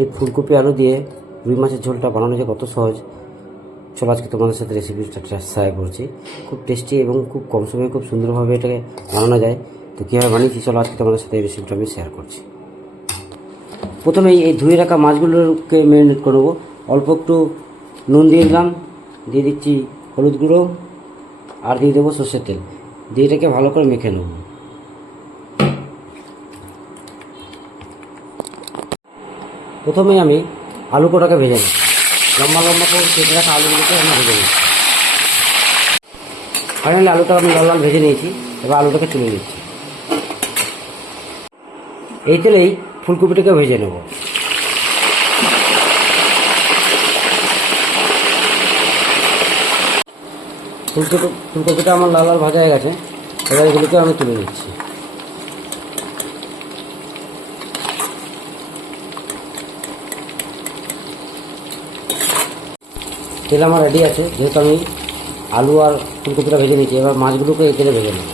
এই ফুলকপি আলু দিয়ে রুই মাছের ঝোলটা বানানো যে কত সহজ, চলো আজকে তোমাদের সাথে রেসিপিটা শেয়ার করছি। খুব টেস্টি এবং খুব কম সময়ে খুব সুন্দরভাবে এটাকে বানানো যায়। তো কীভাবে বানিয়েছি চলো আজকে তোমাদের সাথে এই রেসিপিটা আমি শেয়ার করছি। প্রথমে এই ধুয়ে রাখা মাছগুলোকে ম্যারিনেট করে নেবো। অল্প একটু নুন দিয়ে দিলাম, দিয়ে দিচ্ছি হলুদ গুঁড়ো, আর দিয়ে দেবো সর্ষের তেল, দিয়ে এটাকে ভালো করে মেখে নেব। প্রথমে আমি আলু কোটাকে ভেজে নেব। লম্বা লম্বা করে কেটে রাখা আলুগুলোকে আমি ভেজে নিচ্ছি। ফাইনালি আলুটা আমি লাল লাল ভেজে নিয়েছি, এবার আলুটাকে তুলে নিচ্ছি। এই তেলেই ফুলকপিটাকে ভেজে নেব। ফুলকপিটা আমার লাল লাল ভাজা হয়ে গেছে, এবার এগুলোকে আমি তুলে নিচ্ছি। তেল আমার রেডি আছে, যেহেতু আমি আলু আর ফুলকপিটা ভেজে নিচ্ছি। এবার মাছগুলোকে এই তেলে ভেজে নেব।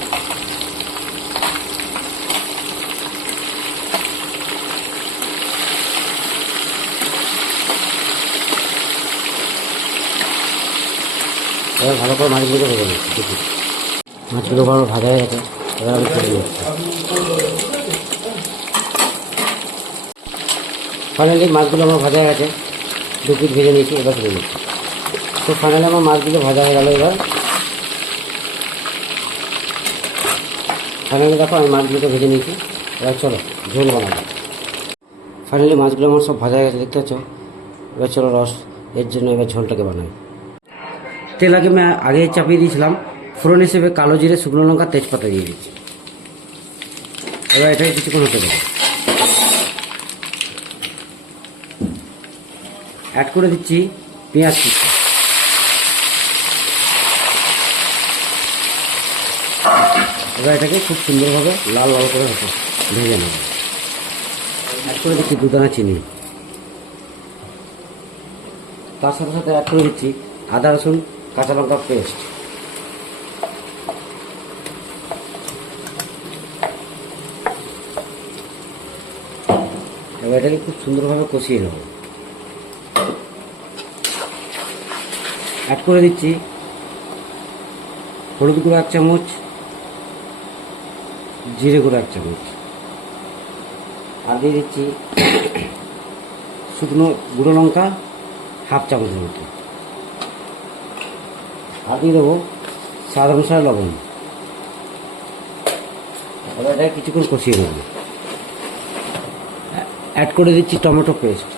এবার ভালো করে মাছগুলোকে ভেজে নিচ্ছি। দেখি মাছগুলো ভালো ভাজা হয়ে গেছে, এবার আমি তুলে নিচ্ছি। ফাইনালি মাছগুলো আমার ভাজা হয়ে গেছে, 2 পিস ভেজে নিয়েছি, এবার তুলে নিচ্ছি। তো ফাইনালি আমার মাছগুলো ভাজা হয়ে গেল। এবার ফাইনালি দেখো আমি মাছগুলোকে ভেজে নিয়েছি, এবার চলো ঝোল বানাবো। ফাইনালি মাছগুলো আমার সব ভাজা হয়ে গেছে, দেখতে পাচ্ছ। এবার চলো এর জন্য এবার ঝোলটাকে বানাই। তেল আমি আগে চাপিয়ে দিয়েছিলাম, ফোড়ন হিসেবে কালো জিরে, শুকনো লঙ্কা, তেজপাতা দিয়ে দিচ্ছি। এবার এটাকে কিছুক্ষণ হতে দেবো। অ্যাড করে দিচ্ছি পেঁয়াজ কুচি। এবার এটাকে খুব সুন্দরভাবে লাল লাল করে ভেজে নেব। অ্যাড করে দিচ্ছি 2 দানা চিনি। তার সাথে সাথে অ্যাড করে দিচ্ছি আদা রসুন কাঁচা লঙ্কা পেস্ট। এবার এটাকে খুব সুন্দরভাবে কষিয়ে নেব। অ্যাড করে দিচ্ছি হলুদ গুঁড়ো 1 চামচ, জিরে গুঁড়ো 1 চামচ, আর দিয়ে দিচ্ছি শুকনো গুঁড়ো লঙ্কা 1/2 চামচের মতো, আর দিয়ে দেবো স্বাদ অনুসারে লবণ। এবার এটাকে কিছুক্ষণ কষিয়ে নেব। অ্যাড করে দিচ্ছি টমেটো পেস্ট।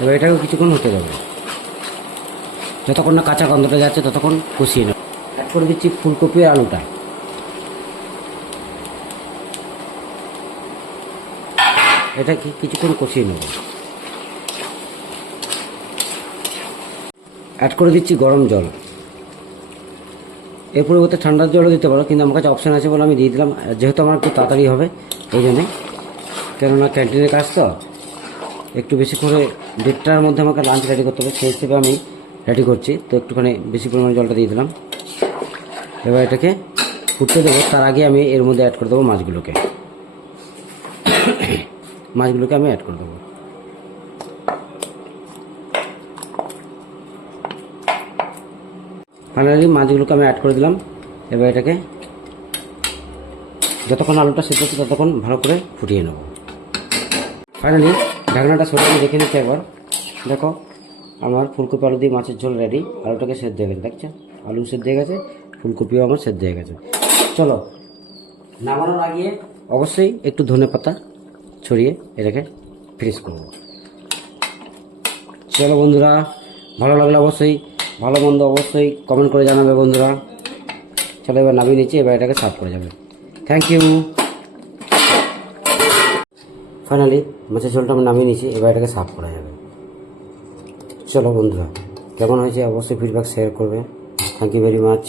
এবার এটাকে কিছুক্ষণ হতে দেবো, যতক্ষণ না কাঁচা গন্ধটা যাচ্ছে ততক্ষণ কষিয়ে নেব। অ্যাড করে দিচ্ছি ফুলকপি আর আলুটা। এটা কিছুক্ষণ কষিয়ে নেব। অ্যাড করে দিচ্ছি গরম জল। এর পরিবর্তে ঠান্ডার জলও দিতে পারো, কিন্তু আমার কাছে অপশান আছে বলে আমি দিয়ে দিলাম। যেহেতু আমার একটু তাড়াতাড়ি হবে এই জন্যে, কেননা ক্যান্টিনের কাজ তো একটু বেশি করে 1:30টার মধ্যে আমাকে লাঞ্চ রেডি করতে হবে, সেই হিসেবে আমি রেডি করছি। তো একটুখানি বেশি পরিমাণে জলটা দিয়ে দিলাম। এবার এটাকে ফুটতে দেবো, তার আগে আমি এর মধ্যে অ্যাড করে দেবো মাছগুলোকে। আমি অ্যাড করে দেবো। ফাইনালি মাছগুলোকে আমি অ্যাড করে দিলাম। এবার এটাকে যতক্ষণ আলুটা সেদ্ধ হচ্ছে ততক্ষণ ভালো করে ফুটিয়ে নেব। ফাইনালি ঢাকনাটা সরিয়ে আমি দেখে নিচ্ছি একবার। দেখো আমার ফুলকপি আলু দিয়ে মাছের ঝোল রেডি। আলুটাকে সেদ্ধ হয়ে গেছে, দেখছো আলু সেদ্ধ হয়ে গেছে, ফুলকপিও আমার সেদ্ধ হয়ে গেছে। চলো নামানোর আগে অবশ্যই একটু ধনেপাতা ছড়িয়ে এটাকে ফ্রিজ করবো। চলো বন্ধুরা, ভালো লাগলে অবশ্যই ভালো মন্দ অবশ্যই কমেন্ট করে জানাবে বন্ধুরা। চলো এবার নামিয়ে নিচ্ছি, এবার এটাকে সার্ভ করে যাবে। Thank you. ফাইনালি মাছের ঝোলটা আমি নামিয়ে নিয়েছি, এবার এটাকে সার্ভ করা যাবে। চলো বন্ধুরা, কেমন হয়েছে অবশ্যই ফিডব্যাক শেয়ার করবে। Thank you very much.